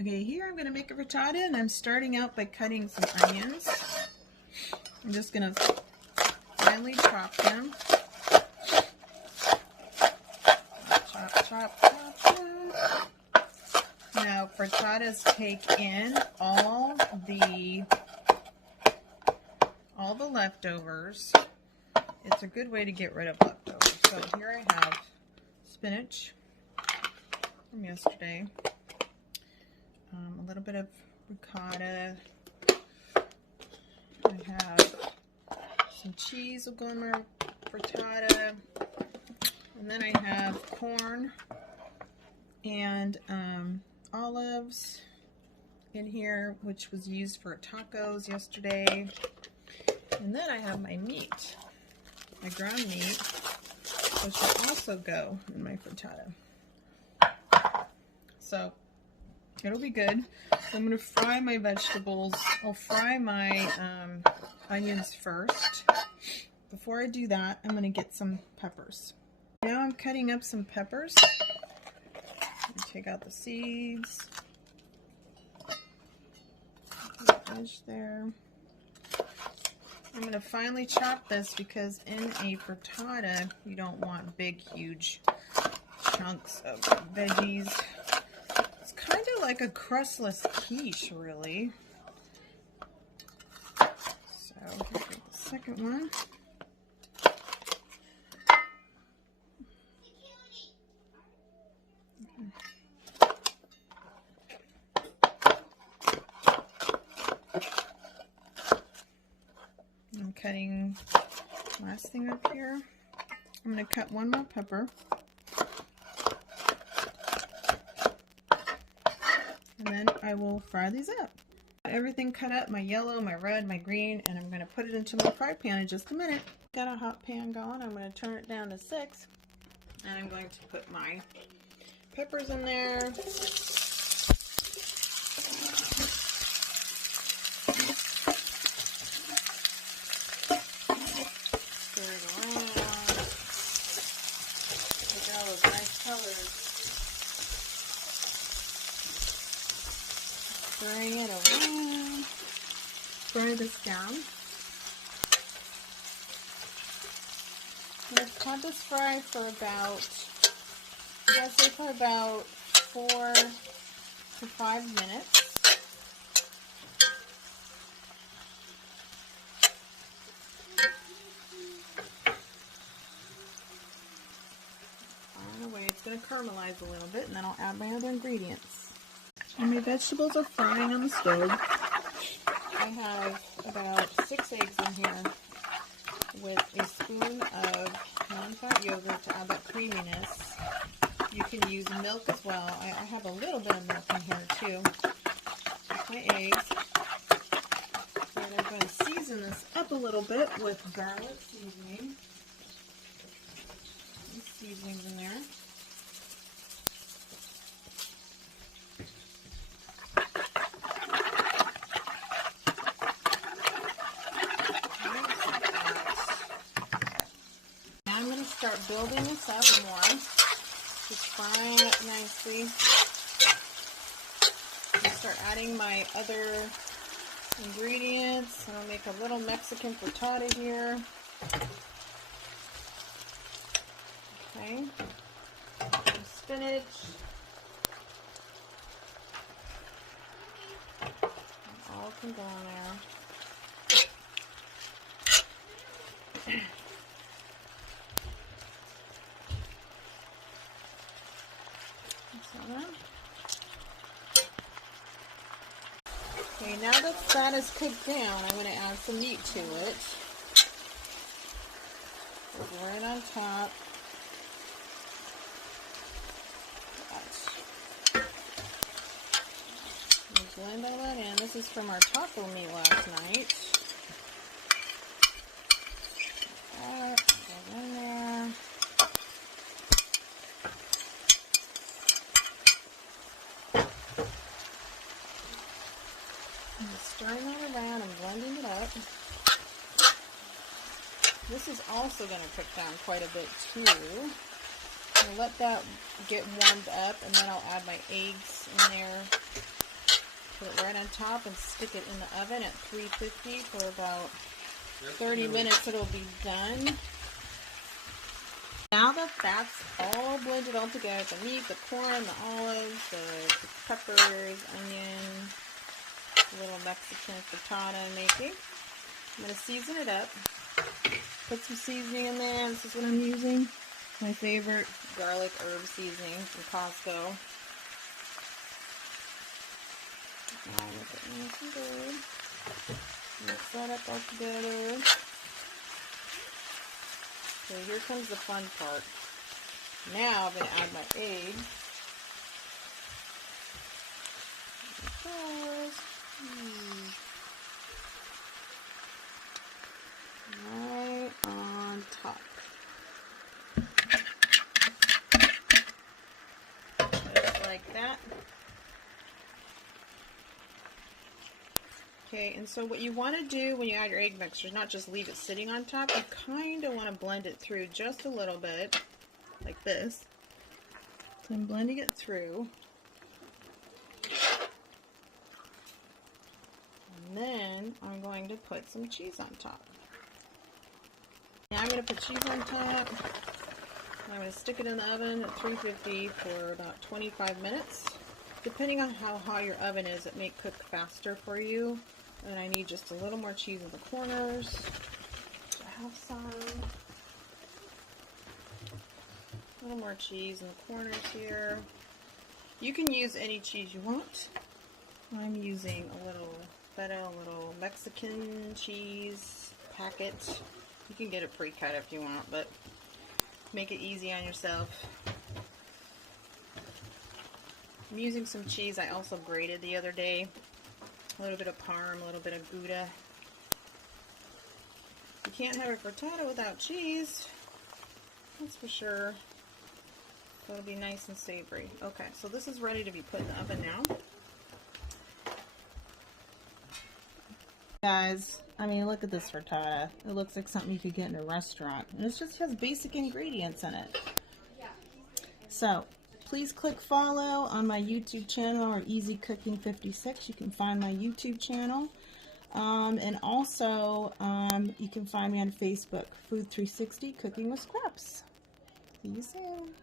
Okay, here I'm going to make a frittata, and I'm starting out by cutting some onions. I'm just going to finely chop them. Chop, chop, chop, chop. Now, frittatas take in all the leftovers. It's a good way to get rid of leftovers. So here I have spinach from yesterday. A little bit of ricotta. I have some cheese will go in my frittata. And then I have corn and olives in here, which was used for tacos yesterday. And then I have my meat, my ground meat, which will also go in my frittata. So it'll be good. I'm going to fry my vegetables. I'll fry my onions first. Before I do that, I'm going to get some peppers. Now I'm cutting up some peppers. Take out the seeds. The edge there. I'm going to finely chop this because in a frittata, you don't want big, huge chunks of veggies. It's kind of like a crustless quiche, really. So, here's the second one. I'm cutting last thing up here. I'm going to cut one more pepper. And then I will fry these up. Everything cut up, my yellow, my red, my green, and I'm going to put it into my fry pan in just a minute. Got a hot pan going. I'm going to turn it down to 6. And I'm going to put my peppers in there. Stir it around. Look at all those nice colors. Stirring it around. Fry this down. Let's have this fry for about, I'd say for about 4 to 5 minutes. Frying away. It's going to caramelize a little bit, and then I'll add my other ingredients. And my vegetables are frying on the stove. I have about 6 eggs in here with a spoon of non-fat yogurt to add that creaminess. You can use milk as well. I have a little bit of milk in here too. With my eggs. And I'm going to season this up a little bit with garlic seasoning. Some seasonings in there. Start building this up more. Just frying it nicely. And start adding my other ingredients. I'm going to make a little Mexican frittata here. Okay. Some spinach. All can go in there. Okay, now that that is cooked down, I'm going to add some meat to it. Right on top. Blend all that in. This is from our taco meat last night. Go in there. I'm just stirring that around and blending it up. This is also going to cook down quite a bit too. I'm going to let that get warmed up, and then I'll add my eggs in there. top and stick it in the oven at 350 for about 30 minutes. It'll be done. Now that that's all blended all together, the meat, the corn, the olives, the peppers, onion, a little Mexican frittata I'm making, I'm going to season it up. Put some seasoning in there. This is what I'm using. My favorite garlic herb seasoning from Costco. Now make it nice and good. Mix that up all together. So here comes the fun part. Now I'm going to add my egg. Right on top. Just like that. Okay, and so what you want to do when you add your egg mixture is not just leave it sitting on top. You kind of want to blend it through just a little bit, like this. So I'm blending it through. And then I'm going to put some cheese on top. Now I'm going to put cheese on top. I'm going to stick it in the oven at 350 for about 25 minutes. Depending on how hot your oven is, it may cook faster for you. And I need just a little more cheese in the corners. I have some. A little more cheese in the corners here. You can use any cheese you want. I'm using a little feta, a little Mexican cheese packet. You can get it pre-cut if you want, but make it easy on yourself. I'm using some cheese I also grated the other day. A little bit of Parm, a little bit of Gouda. You can't have a frittata without cheese, that's for sure. So it'll be nice and savory. Okay, so this is ready to be put in the oven now. Guys, I mean, look at this frittata. It looks like something you could get in a restaurant. And it just has basic ingredients in it. So, please click follow on my YouTube channel, or Easy Cooking 56. You can find my YouTube channel. And also, you can find me on Facebook, Food 360 Cooking with Scraps. See you soon.